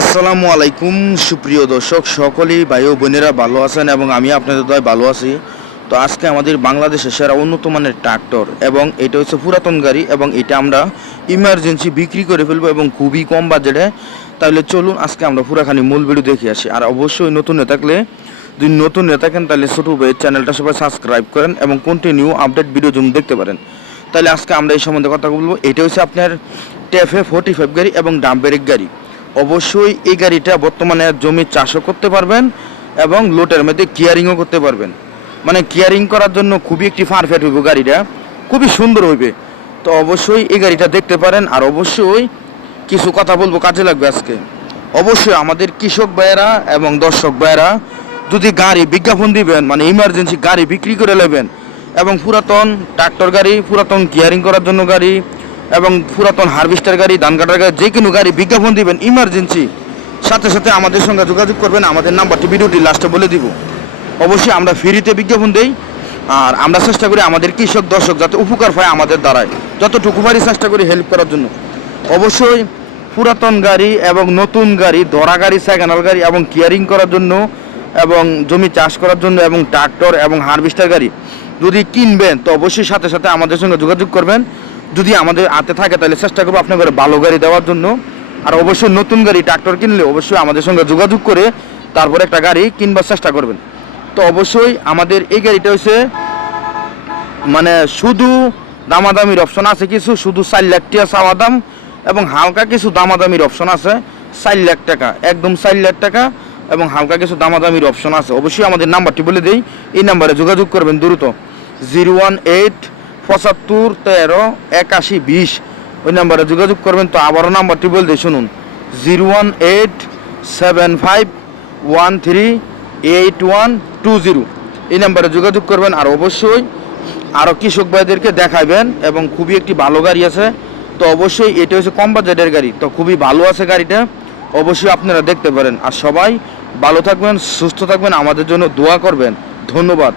আসসালামু আলাইকুম সুপ্রিয় দর্শক, সকলেই ভাই ও বোনেরা ভালো আছেন এবং আমি আপনাদের দয় ভালো আছি। তো আজকে আমাদের বাংলাদেশের সেরা উন্নত মানের ট্রাক্টর এবং এটা হচ্ছে পুরাতন গাড়ি এবং এটা আমরা ইমার্জেন্সি বিক্রি করে ফেলবো এবং খুবই কম বাজেটে। তাহলে চলুন আজকে আমরা পুরাখানি মূল ভিডিও দেখে আসি। আর অবশ্যই নতুন হয়ে থাকলে, যদি নতুন হয়ে থাকেন তাহলে ছোটো ভাইয়ের চ্যানেলটা সবাই সাবস্ক্রাইব করেন এবং কন্টিনিউ আপডেট ভিডিও জন্য দেখতে পারেন। তাহলে আজকে আমরা এই সম্বন্ধে কথা বলবো। এটা হচ্ছে আপনার টেফে 45 গাড়ি এবং ডাম্পেরিক গাড়ি। অবশ্যই এই গাড়িটা বর্তমানে জমি চাষও করতে পারবেন এবং লোটের মধ্যে কেয়ারিংও করতে পারবেন। মানে কেয়ারিং করার জন্য খুবই একটি পারফেক্ট হইব, গাড়িটা খুবই সুন্দর হইবে। তো অবশ্যই এই গাড়িটা দেখতে পারেন। আর অবশ্যই কিছু কথা বলবো, কাজে লাগবে আজকে। অবশ্যই আমাদের কৃষক ভাইয়েরা এবং দর্শক ভাইয়েরা যদি গাড়ি বিজ্ঞাপন দিবেন, মানে ইমার্জেন্সি গাড়ি বিক্রি করে নেবেন এবং পুরাতন ট্রাক্টর গাড়ি, পুরাতন কেয়ারিং করার জন্য গাড়ি এবং পুরাতন হারভেস্টার গাড়ি, ধান কাটার গাড়ি, যে কোনো গাড়ি বিজ্ঞাপন দিবেন ইমার্জেন্সি, সাথে সাথে আমাদের সঙ্গে যোগাযোগ করবেন। আমাদের নাম্বারটি ভিডিওটি লাস্টে বলে দিব। অবশ্যই আমরা ফ্রিতে বিজ্ঞাপন দেই আর আমরা চেষ্টা করি আমাদের কৃষক দর্শক যাতে উপকার পায় আমাদের দ্বারায়, যতটুকু পারি চেষ্টা করি হেল্প করার জন্য। অবশ্যই পুরাতন গাড়ি এবং নতুন গাড়ি, ধরা গাড়ি, সেকেন্ড গাড়ি এবং কেয়ারিং করার জন্য এবং জমি চাষ করার জন্য এবং ট্রাক্টর এবং হারভেস্টার গাড়ি যদি কিনবেন তো অবশ্যই সাথে সাথে আমাদের সঙ্গে যোগাযোগ করবেন। যদি আমাদের হাতে থাকে তাহলে চেষ্টা করবো আপনাদের ভালো গাড়ি দেওয়ার জন্য। আর অবশ্যই নতুন গাড়ি ট্রাক্টর কিনলে অবশ্যই আমাদের সঙ্গে যোগাযোগ করে তারপরে একটা গাড়ি কিনবার চেষ্টা করবেন। তো অবশ্যই আমাদের এই গাড়িটা হচ্ছে মানে শুধু দামাদামির অপশন আছে কিছু, শুধু 4 লাখ টাকা চাওয়া দাম এবং হালকা কিছু দামাদামির অপশন আছে। 4 লাখ টাকা, একদম 4 লাখ টাকা এবং হালকা কিছু দামাদামির অপশন আছে। অবশ্যই আমাদের নাম্বারটি বলে দিই, এই নাম্বারে যোগাযোগ করবেন দ্রুত। 018 75 13 81 20 ওই নাম্বারে যোগাযোগ করবেন। তো আবারও নাম্বারটি বলে দিই, শুনুন, 018 75 13 8120 এই নাম্বারে যোগাযোগ করবেন। আর অবশ্যই আরও কৃষক ভাইদেরকে দেখাবেন এবং খুবই একটি ভালো গাড়ি আছে। তো অবশ্যই এটা হচ্ছে কম বাজেটের গাড়ি, তো খুবই ভালো আছে গাড়িটা, অবশ্যই আপনারা দেখতে পারেন। আর সবাই ভালো থাকবেন, সুস্থ থাকবেন, আমাদের জন্য দোয়া করবেন। ধন্যবাদ।